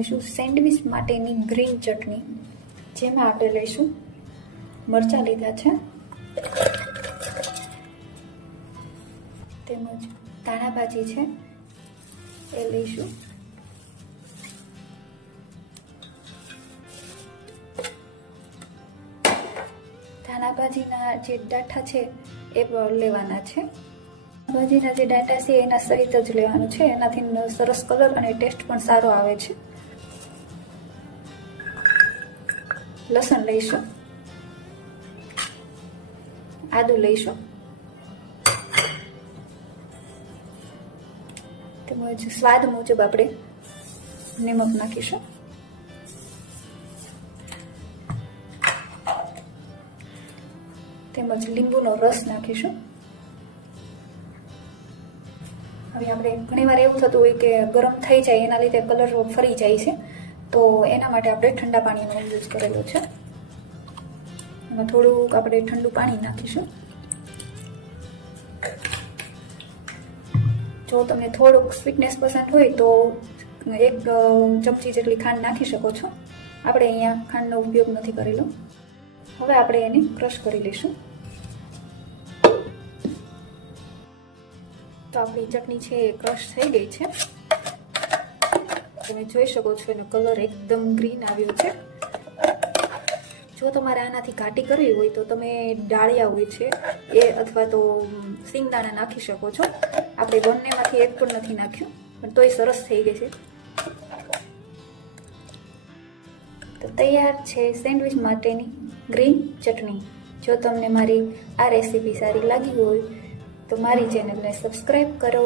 બનાવીશું સેન્ડવિચ માટેની ગ્રીન ચટણી, જેમાં આપણે લઈશું મરચાં લીધા છે, તેમજ ધાણા ભાજી છે એ લઈશું, ધાણા ભાજીના જે ડાંઠા છે એ લેવાના છે, ભાજીના જે ડાંટા છે એના સહિત જ લેવાનું છે, એનાથી સરસ કલર અને ટેસ્ટ પણ સારો આવે છે. લસણ લઈશું, આદુ લઈશું, તેમજ સ્વાદ મુજબ આપણે નમક નાખીશું, તેમજ લીંબુનો રસ નાખીશું. હવે આપણે ઘણીવાર એવું થતું હોય કે ગરમ થઈ જાય એના લીધે કલર ફરી જાય છે, તો એના માટે આપણે ઠંડા પાણીનો યુઝ કરેલો છે. એમાં થોડુંક આપણે ઠંડુ પાણી નાખીશું. જો તમને થોડુંક સ્વીટનેસ પસંદ હોય તો 1 ચમચી જેટલી ખાંડ નાખી શકો છો. આપણે અહીંયા ખાંડનો ઉપયોગ નથી કરેલો. હવે આપણે એને ક્રશ કરી લઈશું. તો આપણી ચટણી છે એ ક્રશ થઈ ગઈ છે. તમે જોઈ શકો છો એનો કલર એકદમ ગ્રીન આવ્યો છે. જો તમારે આનાથી ઘાટી કરવી હોય તો તમે ડાળિયા હોય છે એ અથવા તો સિંગદાણા નાખી શકો છો. આપણે બંનેમાંથી એક પણ નથી નાખ્યું, પણ તોય સરસ થઈ ગઈ છે. તો તૈયાર છે સેન્ડવિચ માટેની ગ્રીન ચટણી. જો તમને મારી આ રેસીપી સારી લાગી હોય તો મારી ચેનલને સબસ્ક્રાઈબ કરો.